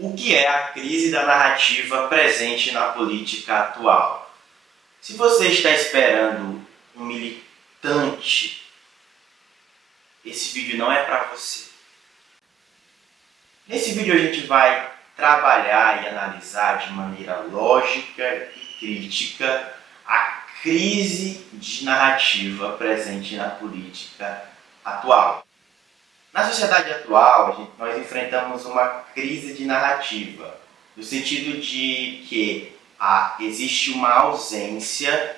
O que é a crise da narrativa presente na política atual? Se você está esperando um militante, esse vídeo não é para você. Nesse vídeo a gente vai trabalhar e analisar de maneira lógica e crítica a crise de narrativa presente na política atual. Na sociedade atual, nós enfrentamos uma crise de narrativa, no sentido de que existe uma ausência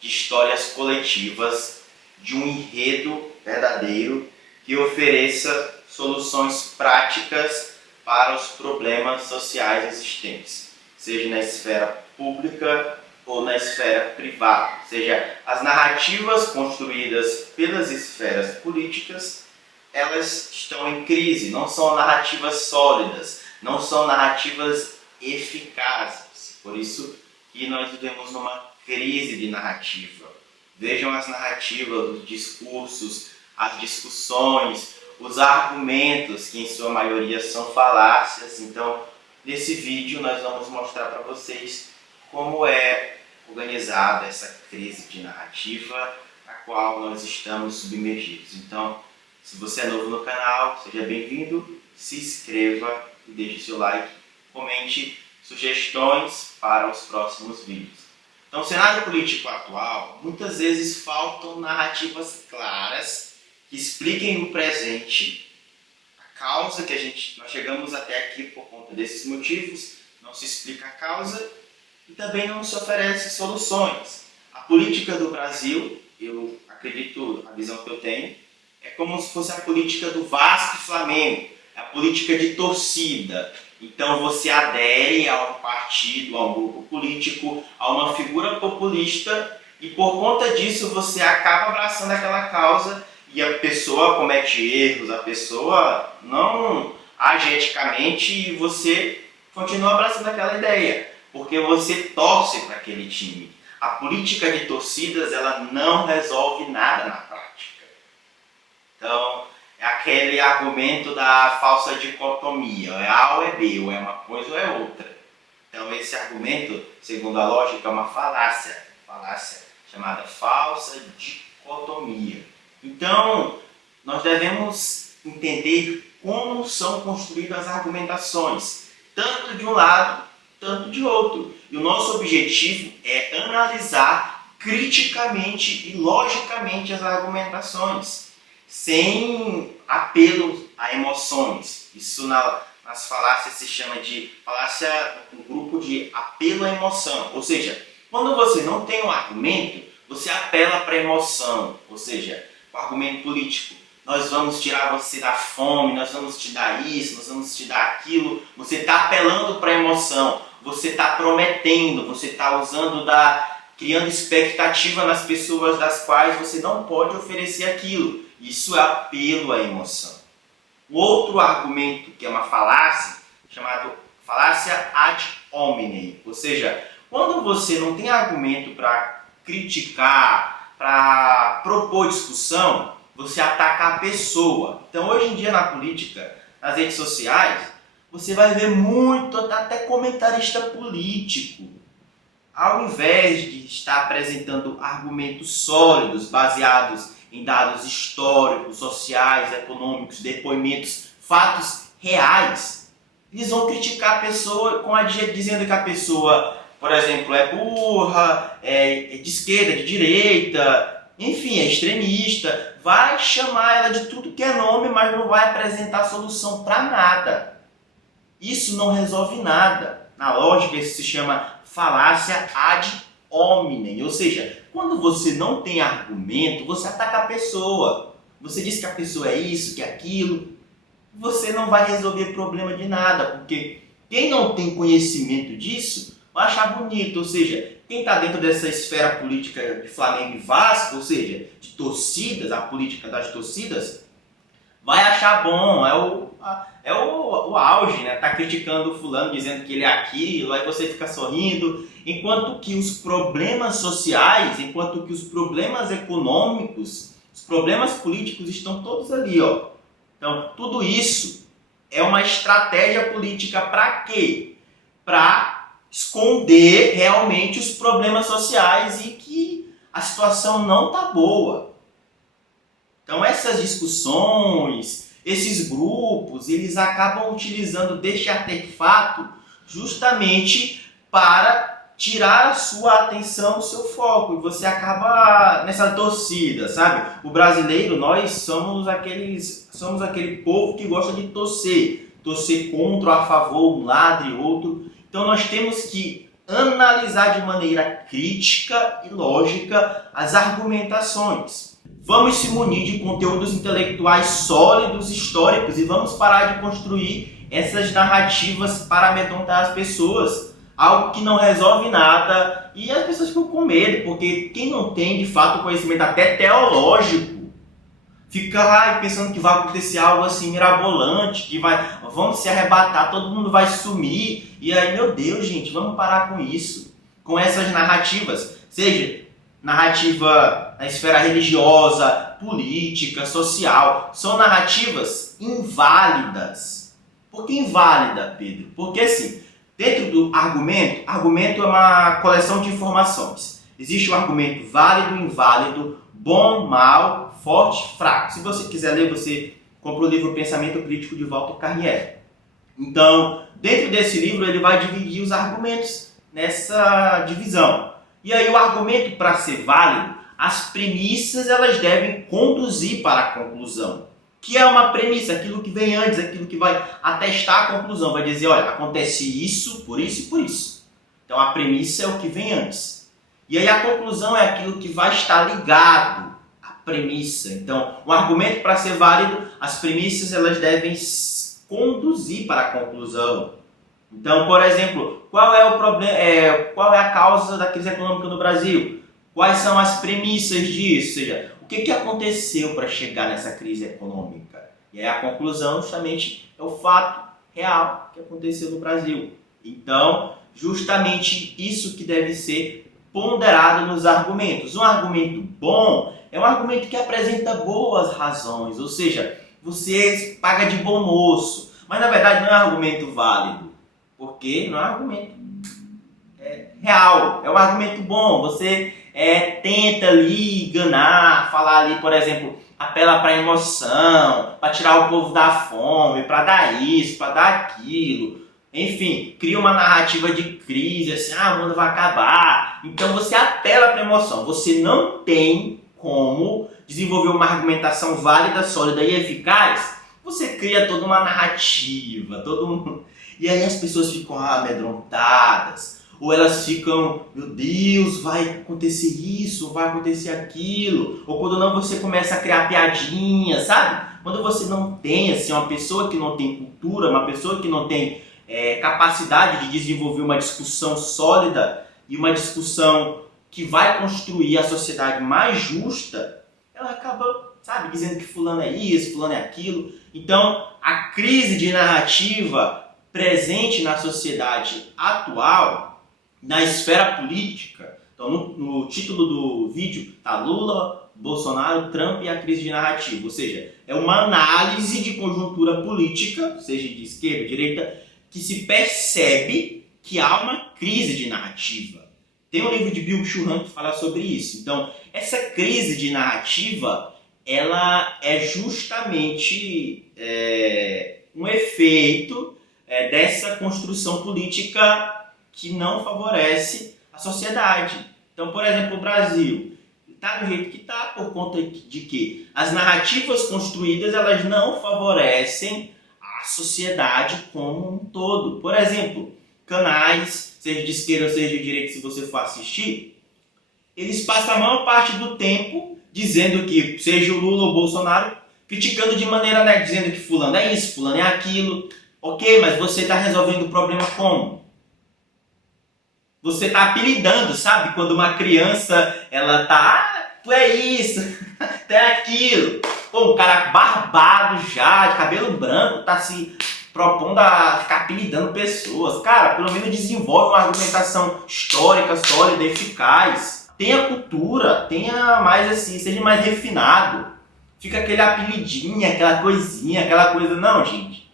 de histórias coletivas, de um enredo verdadeiro que ofereça soluções práticas para os problemas sociais existentes, seja na esfera pública ou na esfera privada. Ou seja, as narrativas construídas pelas esferas políticas, elas estão em crise, não são narrativas sólidas, não são narrativas eficazes. Por isso que nós vivemos numa crise de narrativa. Vejam as narrativas, os discursos, as discussões, os argumentos, que em sua maioria são falácias. Então, nesse vídeo nós vamos mostrar para vocês como é organizada essa crise de narrativa a qual nós estamos submergidos. Então, se você é novo no canal, seja bem-vindo, se inscreva e deixe seu like, comente sugestões para os próximos vídeos. Então, no cenário político atual, muitas vezes faltam narrativas claras que expliquem o presente, a causa que nós chegamos até aqui por conta desses motivos, não se explica a causa e também não se oferece soluções. A política do Brasil, eu acredito, a visão que eu tenho, é como se fosse a política do Vasco e Flamengo, a política de torcida. Então você adere a um partido, a um grupo político, a uma figura populista e por conta disso você acaba abraçando aquela causa e a pessoa comete erros, a pessoa não age eticamente e você continua abraçando aquela ideia, porque você torce para aquele time. A política de torcidas, ela não resolve nada na prática. Então, é aquele argumento da falsa dicotomia, é A ou é B, ou é uma coisa ou é outra. Então, esse argumento, segundo a lógica, é uma falácia chamada falsa dicotomia. Então, nós devemos entender como são construídas as argumentações, tanto de um lado, tanto de outro. E o nosso objetivo é analisar criticamente e logicamente as argumentações, sem apelo a emoções. Isso nas falácias se chama de falácia, um grupo de apelo à emoção. Ou seja, quando você não tem um argumento, você apela para a emoção. Ou seja, o argumento político, nós vamos tirar você da fome, nós vamos te dar isso, nós vamos te dar aquilo. Você está apelando para a emoção, você está prometendo, você está criando expectativa nas pessoas das quais você não pode oferecer aquilo. Isso é apelo à emoção. O outro argumento, que é uma falácia, chamado falácia ad hominem. Ou seja, quando você não tem argumento para criticar, para propor discussão, você ataca a pessoa. Então, hoje em dia, na política, nas redes sociais, você vai ver muito, até comentarista político, ao invés de estar apresentando argumentos sólidos, baseados em dados históricos, sociais, econômicos, depoimentos, fatos reais, eles vão criticar a pessoa dizendo que a pessoa, por exemplo, é burra, é de esquerda, de direita, enfim, é extremista. Vai chamar ela de tudo que é nome, mas não vai apresentar solução para nada. Isso não resolve nada. Na lógica, isso se chama falácia ad hominem, ou seja, quando você não tem argumento, você ataca a pessoa. Você diz que a pessoa é isso, que é aquilo. Você não vai resolver problema de nada, porque quem não tem conhecimento disso vai achar bonito. Ou seja, quem está dentro dessa esfera política de Flamengo e Vasco, ou seja, de torcidas, a política das torcidas, vai achar bom, é o auge, né? Tá criticando o fulano, dizendo que ele é aquilo, aí você fica sorrindo, enquanto que os problemas sociais, enquanto que os problemas econômicos, os problemas políticos estão todos ali, ó. Então, tudo isso é uma estratégia política para quê? Para esconder realmente os problemas sociais e que a situação não está boa. Então essas discussões, esses grupos, eles acabam utilizando deste artefato justamente para tirar a sua atenção, o seu foco, e você acaba nessa torcida, sabe? O brasileiro, nós somos aquele povo que gosta de torcer contra, a favor, um lado e outro. Então nós temos que analisar de maneira crítica e lógica as argumentações. Vamos se munir de conteúdos intelectuais sólidos, históricos, e vamos parar de construir essas narrativas para amedrontar as pessoas. Algo que não resolve nada e as pessoas ficam com medo, porque quem não tem de fato conhecimento até teológico fica pensando que vai acontecer algo assim mirabolante, que vamos se arrebatar, todo mundo vai sumir, e aí, meu Deus, gente, vamos parar com isso, com essas narrativas, seja narrativa na esfera religiosa, política, social, são narrativas inválidas. Por que inválida, Pedro? Porque assim, dentro do argumento é uma coleção de informações. Existe o argumento válido, inválido, bom, mal, forte, fraco. Se você quiser ler, você compra o livro Pensamento Crítico de Walter Carrière. Então, dentro desse livro, ele vai dividir os argumentos nessa divisão. E aí, o argumento, para ser válido, as premissas elas devem conduzir para a conclusão. Que é uma premissa, aquilo que vem antes, aquilo que vai atestar a conclusão. Vai dizer, olha, acontece isso, por isso e por isso. Então a premissa é o que vem antes. E aí a conclusão é aquilo que vai estar ligado à premissa. Então, um argumento para ser válido, as premissas elas devem conduzir para a conclusão. Então, por exemplo, qual é o problema, qual é a causa da crise econômica no Brasil? Quais são as premissas disso? Ou seja, o que aconteceu para chegar nessa crise econômica? E aí a conclusão justamente é o fato real que aconteceu no Brasil. Então, justamente isso que deve ser ponderado nos argumentos. Um argumento bom é um argumento que apresenta boas razões, ou seja, você paga de bom moço, mas na verdade não é um argumento válido, porque não é um argumento real, é um argumento bom, você tenta ali enganar, falar ali, por exemplo, apela para emoção, para tirar o povo da fome, para dar isso, para dar aquilo, enfim, cria uma narrativa de crise, assim, o mundo vai acabar. Então você apela para emoção, você não tem como desenvolver uma argumentação válida, sólida e eficaz, você cria toda uma narrativa, e aí as pessoas ficam amedrontadas. Ou elas ficam, meu Deus, vai acontecer isso, vai acontecer aquilo. Ou quando não, você começa a criar piadinhas, sabe? Quando você não tem, assim, uma pessoa que não tem cultura, uma pessoa que não tem capacidade de desenvolver uma discussão sólida e uma discussão que vai construir a sociedade mais justa, ela acaba, sabe, dizendo que fulano é isso, fulano é aquilo. Então, a crise de narrativa presente na sociedade atual, na esfera política, então no título do vídeo está Lula, Bolsonaro, Trump e a crise de narrativa, ou seja, é uma análise de conjuntura política, seja de esquerda, direita, que se percebe que há uma crise de narrativa. Tem um livro de Bill Churran que fala sobre isso. Então, essa crise de narrativa, ela é justamente um efeito dessa construção política que não favorece a sociedade. Então, por exemplo, o Brasil está do jeito que está por conta de que as narrativas construídas elas não favorecem a sociedade como um todo. Por exemplo, canais, seja de esquerda ou seja de direita, se você for assistir, eles passam a maior parte do tempo dizendo que, seja o Lula ou o Bolsonaro, criticando de maneira, dizendo que fulano é isso, fulano é aquilo. Ok, mas você está resolvendo o problema como? Você está apelidando, sabe? Quando uma criança, ela tá, tu é isso, tu é aquilo. Pô, um cara barbado já, de cabelo branco, tá se propondo a ficar apelidando pessoas. Cara, pelo menos desenvolve uma argumentação histórica, sólida, eficaz. Tenha cultura, tenha mais assim, seja mais refinado. Fica aquele apelidinho, aquela coisinha, aquela coisa. Não, gente.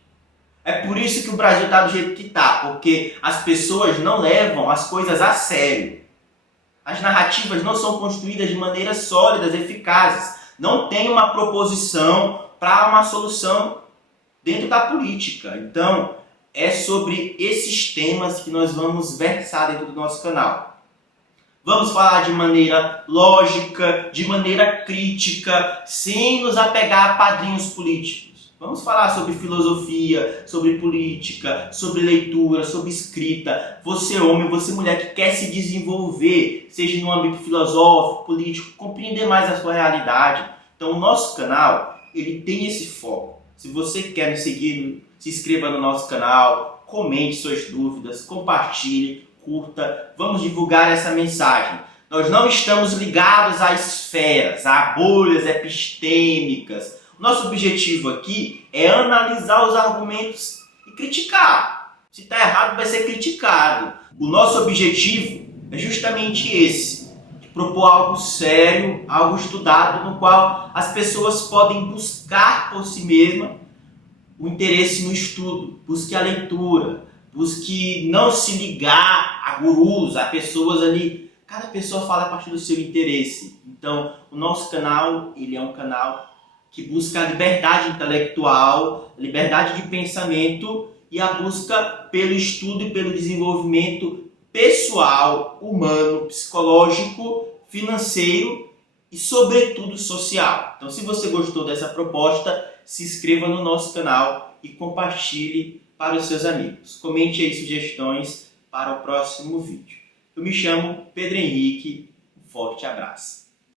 É por isso que o Brasil está do jeito que está, porque as pessoas não levam as coisas a sério. As narrativas não são construídas de maneiras sólidas, eficazes. Não tem uma proposição para uma solução dentro da política. Então, é sobre esses temas que nós vamos versar dentro do nosso canal. Vamos falar de maneira lógica, de maneira crítica, sem nos apegar a padrinhos políticos. Vamos falar sobre filosofia, sobre política, sobre leitura, sobre escrita. Você homem, você mulher que quer se desenvolver, seja no âmbito filosófico, político, compreender mais a sua realidade. Então o nosso canal, ele tem esse foco. Se você quer nos seguir, se inscreva no nosso canal, comente suas dúvidas, compartilhe, curta, vamos divulgar essa mensagem. Nós não estamos ligados a esferas, a bolhas epistêmicas. Nosso objetivo aqui é analisar os argumentos e criticar. Se está errado, vai ser criticado. O nosso objetivo é justamente esse, de propor algo sério, algo estudado, no qual as pessoas podem buscar por si mesmas o interesse no estudo, busque a leitura, busque não se ligar a gurus, a pessoas ali. Cada pessoa fala a partir do seu interesse. Então, o nosso canal, ele é um canal que busca a liberdade intelectual, a liberdade de pensamento e a busca pelo estudo e pelo desenvolvimento pessoal, humano, psicológico, financeiro e, sobretudo, social. Então, se você gostou dessa proposta, se inscreva no nosso canal e compartilhe para os seus amigos. Comente aí sugestões para o próximo vídeo. Eu me chamo Pedro Henrique, um forte abraço.